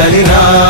తలినా